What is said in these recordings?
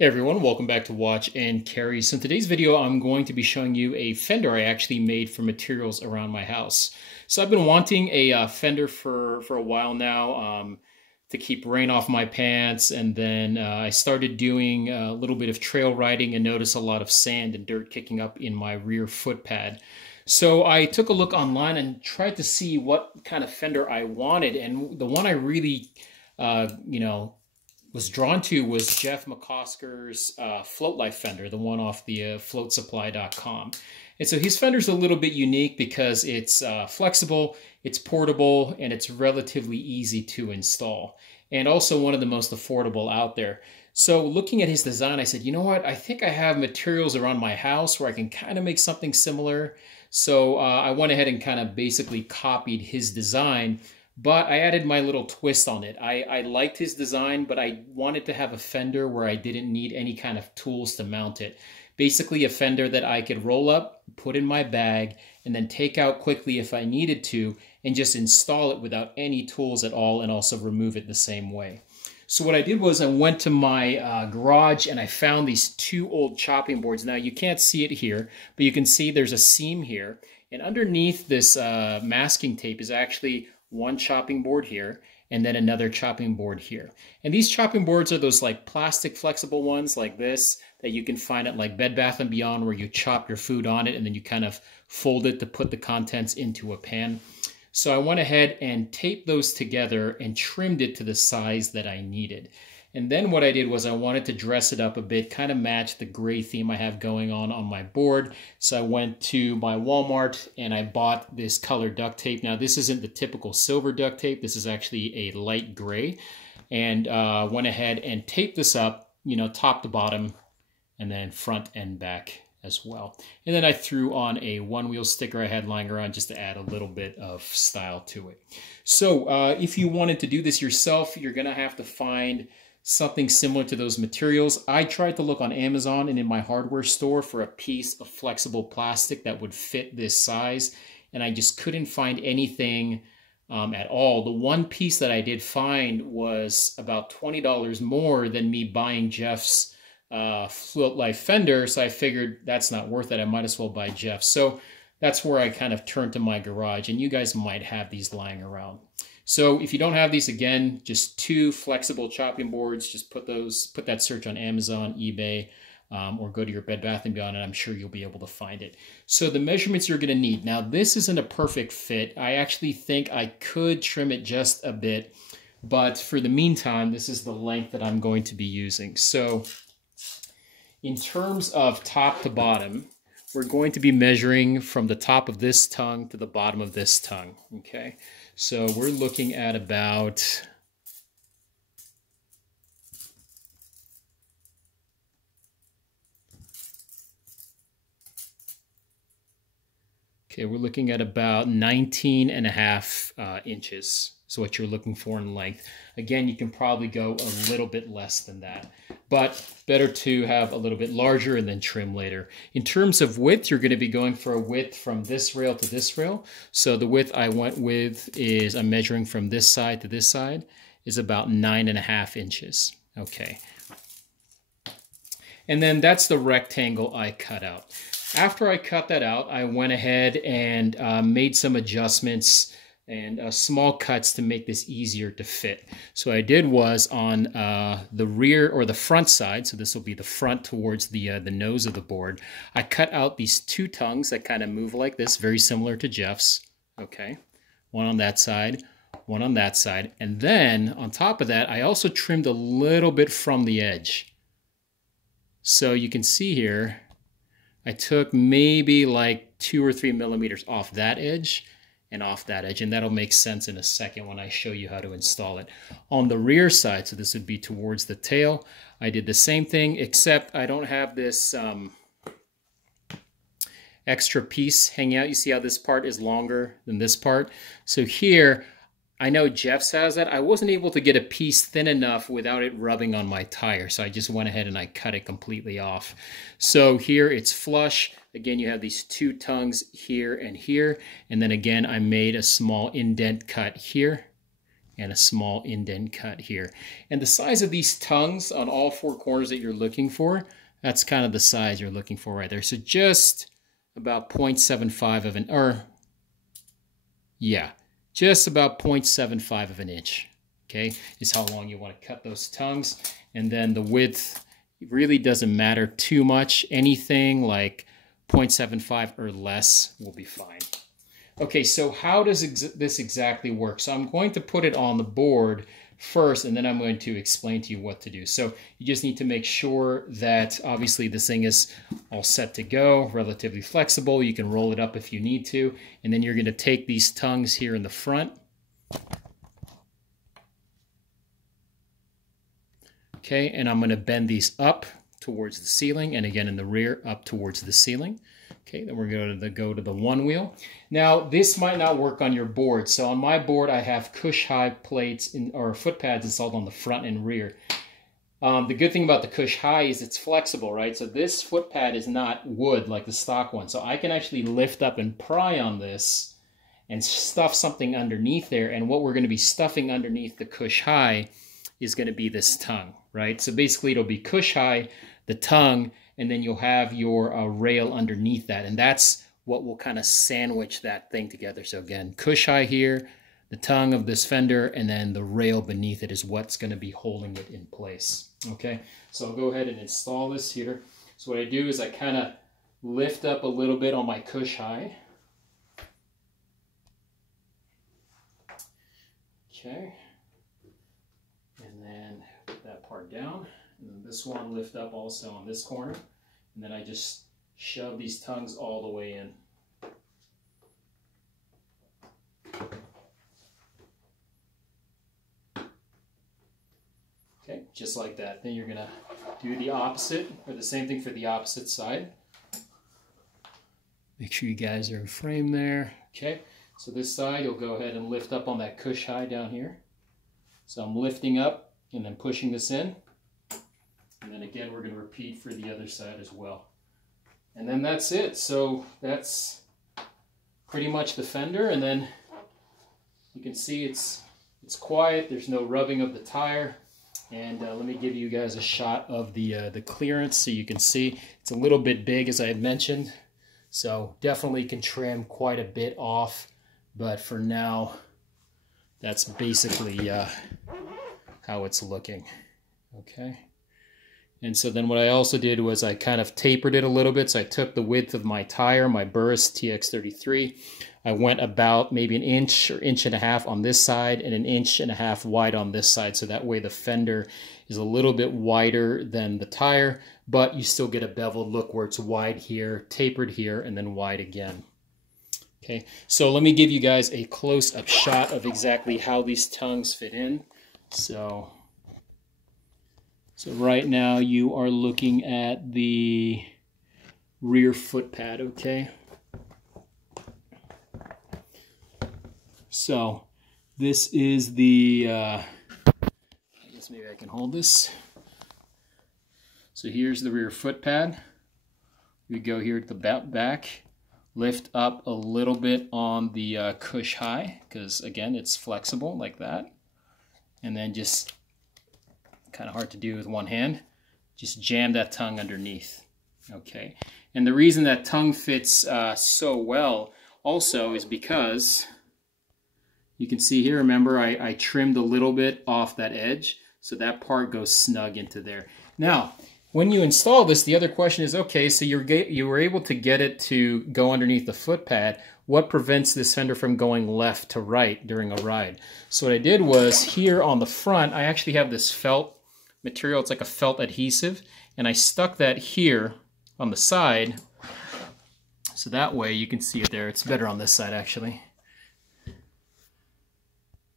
Hey everyone, welcome back to Watch and Carry. So in today's video, I'm going to be showing you a fender I actually made from materials around my house. So I've been wanting a fender for a while now to keep rain off my pants, and then I started doing a little bit of trail riding and noticed a lot of sand and dirt kicking up in my rear foot pad. So I took a look online and tried to see what kind of fender I wanted, and the one I really, was drawn to was Jeff McCosker's Float Life fender, the one off the floatsupply.com. And so his fender's a little bit unique because it's flexible, it's portable, and it's relatively easy to install. And also one of the most affordable out there. So looking at his design, I said, you know what? I think I have materials around my house where I can kind of make something similar. So I went ahead and kind of basically copied his design, but I added my little twist on it. I liked his design, but I wanted to have a fender where I didn't need any kind of tools to mount it. Basically a fender that I could roll up, put in my bag, and then take out quickly if I needed to, and just install it without any tools at all, and also remove it the same way. So what I did was I went to my garage and I found these two old chopping boards. Now you can't see it here, but you can see there's a seam here. And underneath this masking tape is actually one chopping board here, and then another chopping board here. And these chopping boards are those like plastic flexible ones like this that you can find at like Bed Bath & Beyond, where you chop your food on it and then you kind of fold it to put the contents into a pan. So I went ahead and taped those together and trimmed it to the size that I needed. And then what I did was I wanted to dress it up a bit, kind of match the gray theme I have going on my board. So I went to my Walmart and I bought this colored duct tape. Now this isn't the typical silver duct tape. This is actually a light gray. And went ahead and taped this up, you know, top to bottom, and then front and back as well. And then I threw on a Onewheel sticker I had lying around just to add a little bit of style to it. So if you wanted to do this yourself, you're gonna have to find something similar to those materials. I tried to look on Amazon and in my hardware store for a piece of flexible plastic that would fit this size, and I just couldn't find anything at all. The one piece that I did find was about $20 more than me buying Jeff's Float Life fender, so I figured that's not worth it. I might as well buy Jeff's. So that's where I kind of turned to my garage, and you guys might have these lying around. So if you don't have these, again, just two flexible chopping boards, just put that search on Amazon, eBay, or go to your Bed Bath & Beyond, and I'm sure you'll be able to find it. So the measurements you're gonna need. Now this isn't a perfect fit. I actually think I could trim it just a bit, but for the meantime, this is the length that I'm going to be using. So in terms of top to bottom, we're going to be measuring from the top of this tongue to the bottom of this tongue, okay? So we're looking at about, we're looking at about 19.5 inches. So what you're looking for in length. Again, you can probably go a little bit less than that, but better to have a little bit larger and then trim later. In terms of width, you're going to be going for a width from this rail to this rail. So the width I went with is, I'm measuring from this side to this side, is about 9.5 inches. Okay. And then that's the rectangle I cut out. After I cut that out, I went ahead and made some adjustments and small cuts to make this easier to fit. So what I did was on the rear or the front side, so this will be the front towards the nose of the board, I cut out these two tongues that kind of move like this, very similar to Jeff's, okay? One on that side, one on that side, and then on top of that, I also trimmed a little bit from the edge. So you can see here, I took maybe like 2 or 3 millimeters off that edge and off that edge, and that'll make sense in a second when I show you how to install it. On the rear side, so this would be towards the tail, I did the same thing, except I don't have this extra piece hanging out. You see how this part is longer than this part? So here, I know Jeff's has that. I wasn't able to get a piece thin enough without it rubbing on my tire, so I just went ahead and I cut it completely off. So here it's flush. Again, you have these two tongues here, and then again I made a small indent cut here and a small indent cut here. And the size of these tongues on all four corners that you're looking for, that's kind of the size you're looking for right there. So just about 0.75 of an, or yeah, just about 0.75 of an inch, okay, is how long you want to cut those tongues. And then the width really doesn't matter too much. Anything like 0.75 or less will be fine. Okay, so how does this exactly work? So I'm going to put it on the board first, and then I'm going to explain to you what to do. So you just need to make sure that obviously this thing is all set to go, relatively flexible. You can roll it up if you need to. And then you're going to take these tongues here in the front. Okay, and I'm going to bend these up towards the ceiling, and again in the rear up towards the ceiling. Okay, then we're going to go to the Onewheel. Now, this might not work on your board. So on my board, I have cush-high plates or foot pads installed on the front and rear. The good thing about the cush-high is it's flexible, right? So this foot pad is not wood like the stock one. So I can actually lift up and pry on this and stuff something underneath there. And what we're going to be stuffing underneath the cush-high is going to be this tongue, right? So basically it'll be cush-high, the tongue, and then you'll have your rail underneath that. And that's what will kind of sandwich that thing together. So again, cush-high here, the tongue of this Fender, and then the rail beneath it is what's going to be holding it in place. Okay, so I'll go ahead and install this here. So what I do is I kind of lift up a little bit on my cush-high. Okay, and then put that part down. And then this one lift up also on this corner. And then I just shove these tongues all the way in. Okay, just like that. Then you're going to do the opposite, or the same thing for the opposite side. Make sure you guys are in frame there. Okay, so this side you'll go ahead and lift up on that cush-high down here. So I'm lifting up and then pushing this in. And then again, we're going to repeat for the other side as well. And then that's it. So that's pretty much the Fender. And then you can see it's quiet. There's no rubbing of the tire. And let me give you guys a shot of the clearance so you can see. It's a little bit big, as I had mentioned. So definitely can trim quite a bit off. But for now, that's basically how it's looking. Okay. And so then what I also did was I kind of tapered it a little bit. So I took the width of my tire, my Burris TX33. I went about maybe an inch or inch and a half on this side and an inch and a half wide on this side. So that way the fender is a little bit wider than the tire, but you still get a beveled look where it's wide here, tapered here, and then wide again. Okay, so let me give you guys a close-up shot of exactly how these tongues fit in. So right now you are looking at the rear foot pad, okay? So this is the, I guess maybe I can hold this. So here's the rear foot pad. We go here to the back, lift up a little bit on the cush high, because again, it's flexible like that. And then just, kind of hard to do with one hand, just jam that tongue underneath. Okay, and the reason that tongue fits so well also is because you can see here, remember I trimmed a little bit off that edge, so that part goes snug into there. Now when you install this, the other question is, okay, so you were able to get it to go underneath the foot pad. What prevents this fender from going left to right during a ride? So what I did was, here on the front I actually have this felt material. It's like a felt adhesive, and I stuck that here on the side, so that way you can see it there. It's better on this side actually.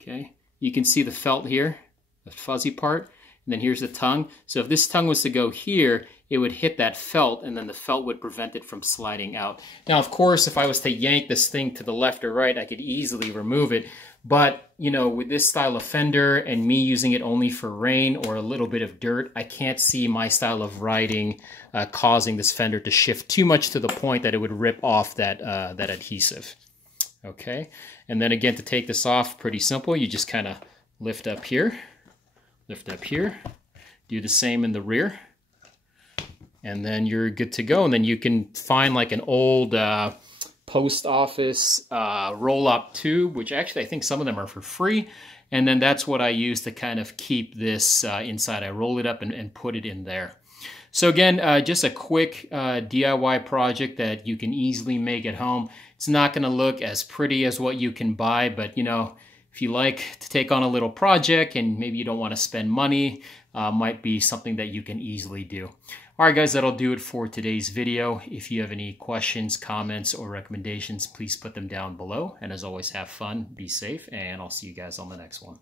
Okay, you can see the felt here, the fuzzy part, and then here's the tongue. So if this tongue was to go here, it would hit that felt, and then the felt would prevent it from sliding out. Now, of course, if I was to yank this thing to the left or right, I could easily remove it. But, you know, with this style of fender and me using it only for rain or a little bit of dirt, I can't see my style of riding causing this fender to shift too much to the point that it would rip off that, that adhesive. Okay, and then again, to take this off, pretty simple. You just kind of lift up here, lift up here, do the same in the rear, and then you're good to go. And then you can find like an old post office roll-up tube, which actually I think some of them are for free. And then that's what I use to kind of keep this inside. I roll it up and put it in there. So again, just a quick DIY project that you can easily make at home. It's not going to look as pretty as what you can buy, but you know, if you like to take on a little project and maybe you don't want to spend money, might be something that you can easily do. All right, guys, that'll do it for today's video. If you have any questions, comments, or recommendations, please put them down below. And as always, have fun, be safe, and I'll see you guys on the next one.